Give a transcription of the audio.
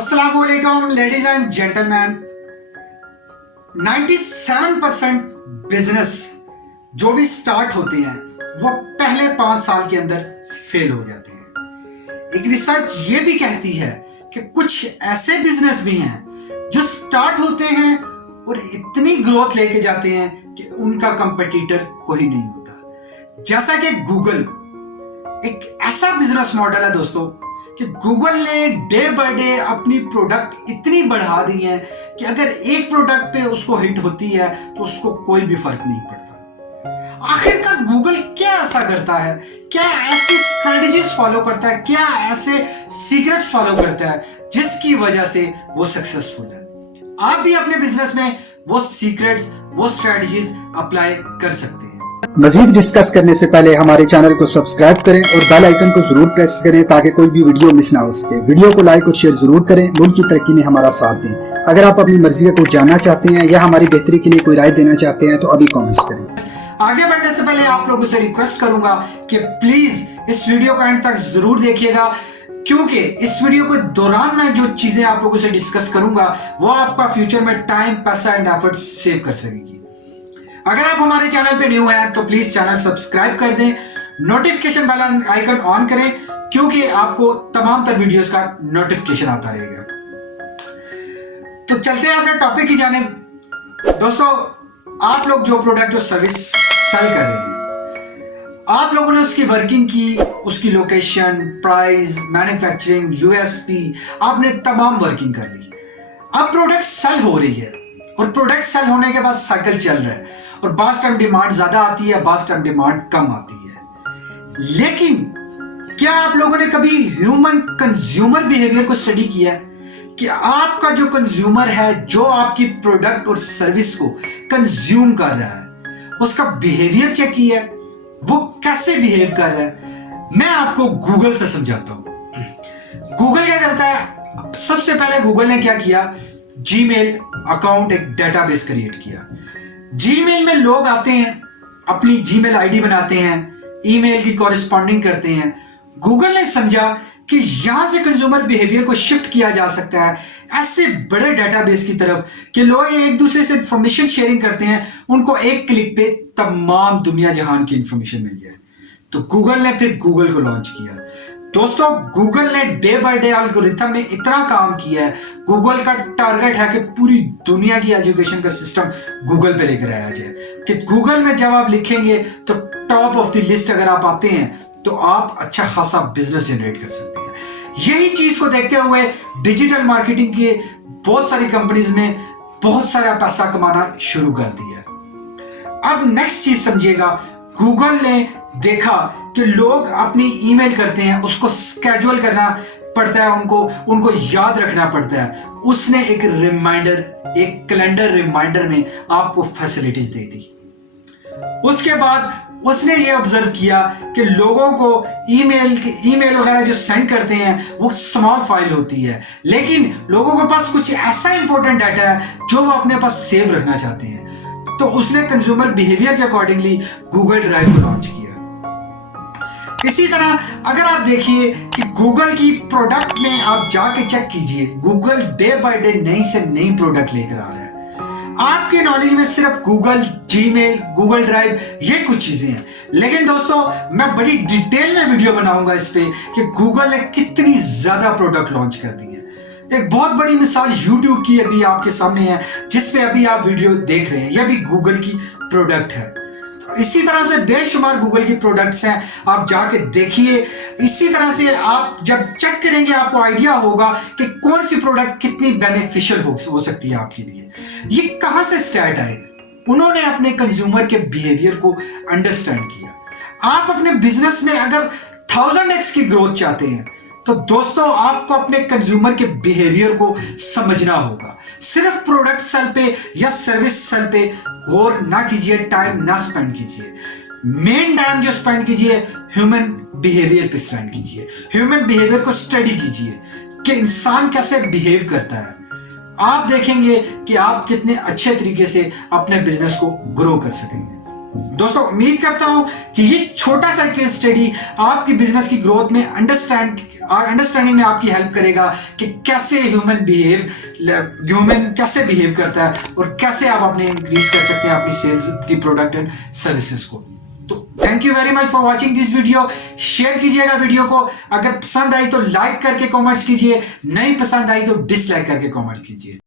अस्सलामुअलैकुम ladies and gentleman. 97% business जो भी स्टार्ट होते हैं वो पहले 5 साल के अंदर फेल हो जाते हैं। एक रिसर्च ये भी कहती है कि कुछ ऐसे बिजनेस भी हैं जो स्टार्ट होते हैं और इतनी ग्रोथ लेके जाते हैं कि उनका कंपटीटर कोई नहीं होता। जैसा कि गूगल एक ऐसा बिजनेस मॉडल है दोस्तों कि गूगल ने डे बाय डे अपनी प्रोडक्ट इतनी बढ़ा दी है कि अगर एक प्रोडक्ट पे उसको हिट होती है तो उसको कोई भी फर्क नहीं पड़ता। आखिरकार गूगल क्या ऐसा करता है, क्या ऐसी स्ट्रेटजीज फॉलो करता है, क्या ऐसे सीक्रेट्स फॉलो करता है जिसकी वजह से वो सक्सेसफुल है। आप भी अपने बिजनेस में वो सीक्रेट्स, वो स्ट्रेटजीज अप्लाई कर सकते हैं। मजीद डिस्कस करने से पहले हमारे चैनल को सब्सक्राइब करें और बेल आइकन को जरूर प्रेस करें ताकि कोई भी वीडियो मिस ना हो सके। वीडियो को लाइक और शेयर जरूर करें, मुल्क की तरक्की में हमारा साथ दें। अगर आप अपनी मर्जी को जानना चाहते हैं या हमारी बेहतरी के लिए कोई राय देना चाहते हैं तो अभी कमेंट्स करें। आगे बढ़ने से पहले आप लोगों से रिक्वेस्ट करूंगा कि प्लीज इस वीडियो को एंड तक जरूर देखिएगा, क्योंकि इस वीडियो के दौरान मैं जो चीजें आप लोगों से डिस्कस करूंगा वो आपका फ्यूचर में टाइम, पैसा एंड एफर्ट सेव कर सकेगी। अगर आप हमारे चैनल पे न्यू हैं तो प्लीज चैनल सब्सक्राइब कर दें, नोटिफिकेशन वाला आइकन ऑन करें क्योंकि आपको तमाम तर वीडियोस का नोटिफिकेशन आता रहेगा। तो चलते हैं अपने टॉपिक की जानिब। दोस्तों, आप लोग जो प्रोडक्ट और सर्विस सेल कर रहे हैं, आप लोगों ने उसकी वर्किंग की, उसकी लोकेशन, प्राइस, मैन्युफैक्चरिंग, यूएसपी, आपने तमाम वर्किंग कर ली। अब प्रोडक्ट सेल हो रही है और प्रोडक्ट सेल होने के बाद साइकिल चल रहा है और बास टाइम डिमांड ज्यादा आती है, बास टाइम डिमांड कम आती है। लेकिन क्या आप लोगों ने कभी ह्यूमन कंज्यूमर बिहेवियर को स्टडी किया है कि आपका जो कंज्यूमर है, जो आपकी प्रोडक्ट और सर्विस को कंज्यूम कर रहा है, उसका बिहेवियर चेक किया है, वो कैसे बिहेव कर रहा है? मैं आपको गूगल से समझाता हूं। गूगल क्या करता है? सबसे पहले गूगल ने क्या किया, जीमेल अकाउंट, एक डेटाबेस क्रिएट किया। जीमेल में लोग आते हैं, अपनी जीमेल आईडी बनाते हैं, ईमेल की कॉरेस्पॉन्डिंग करते हैं। गूगल ने समझा कि यहां से कंज्यूमर बिहेवियर को शिफ्ट किया जा सकता है ऐसे बड़े डेटाबेस की तरफ कि लोग एक दूसरे से इंफॉर्मेशन शेयरिंग करते हैं, उनको एक क्लिक पे तमाम दुनिया जहान की इंफॉर्मेशन मिल जाए। तो गूगल ने फिर गूगल को लॉन्च किया। दोस्तों, गूगल ने डे बाय डे एल्गोरिथम में इतना काम किया है, गूगल का टारगेट है कि पूरी दुनिया की एजुकेशन का सिस्टम गूगल पे लेकर आया जाए। कि गूगल में जब आप लिखेंगे तो टॉप ऑफ द लिस्ट अगर आप आते हैं तो आप अच्छा खासा बिजनेस जनरेट कर सकते हैं। यही चीज को देखते हुए डिजिटल मार्केटिंग की बहुत सारी कंपनीज ने बहुत सारा पैसा कमाना शुरू कर दिया। अब नेक्स्ट चीज समझिएगा, गूगल ने देखा कि लोग अपनी ईमेल करते हैं, उसको स्केड्यूल करना पड़ता है, उनको याद रखना पड़ता है। उसने एक रिमाइंडर, एक कैलेंडर रिमाइंडर में आपको फैसिलिटीज दे दी। उसके बाद उसने ये ऑब्जर्व किया कि लोगों को ईमेल वगैरह जो सेंड करते हैं वो स्मॉल फाइल होती है, लेकिन लोगों के पास कुछ ऐसा इंपॉर्टेंट डाटा है जो वो अपने पास सेव रखना चाहते हैं। तो उसने कंज्यूमर बिहेवियर के अकॉर्डिंगली गूगल ड्राइव को लॉन्च किया। इसी तरह अगर आप देखिए कि गूगल की प्रोडक्ट में आप जाके चेक कीजिए, गूगल डे बाय डे नई से नई प्रोडक्ट लेकर आ रहा है। आपके नॉलेज में सिर्फ गूगल, जीमेल, गूगल ड्राइव, ये कुछ चीजें हैं, लेकिन दोस्तों मैं बड़ी डिटेल में वीडियो बनाऊंगा इस पे कि गूगल ने कितनी ज्यादा प्रोडक्ट लॉन्च कर दी है। एक बहुत बड़ी मिसाल YouTube की अभी आपके सामने है, जिसपे अभी आप वीडियो देख रहे हैं, यह भी गूगल की प्रोडक्ट है। इसी तरह से बेशुमार गूगल की प्रोडक्ट्स हैं, आप जाके देखिए। इसी तरह से आप जब चेक करेंगे आपको आइडिया होगा कि कौन सी प्रोडक्ट कितनी बेनिफिशियल हो सकती है आपके लिए। ये कहां से स्टार्ट आए? उन्होंने अपने कंज्यूमर के बिहेवियर को अंडरस्टैंड किया। आप अपने बिजनेस में अगर 1000x की ग्रोथ चाहते हैं तो दोस्तों आपको अपने कंज्यूमर के बिहेवियर को समझना होगा। सिर्फ प्रोडक्ट सेल पे या सर्विस सेल पे गौर ना कीजिए, टाइम ना स्पेंड कीजिए। मेन टाइम जो स्पेंड कीजिए ह्यूमन बिहेवियर पे स्पेंड कीजिए। ह्यूमन बिहेवियर को स्टडी कीजिए कि इंसान कैसे बिहेव करता है। आप देखेंगे कि आप कितने अच्छे तरीके से अपने बिजनेस को ग्रो कर सकेंगे। दोस्तों उम्मीद करता हूं कि ये छोटा सा केस स्टडी आपकी बिजनेस की ग्रोथ में अंडरस्टैंडिंग में आपकी हेल्प करेगा कि कैसे ह्यूमन कैसे बिहेव करता है और कैसे आप अपने इंक्रीज कर सकते हैं अपनी सेल्स की प्रोडक्ट एंड सर्विसेज को। तो thank you very much for watching this video. Share कीजिएगा वीडियो को, अगर पसंद आई तो लाइक करके कमेंट्स कीजिए, नहीं पसंद आई तो डिसलाइक करके कमेंट्स कीजिए।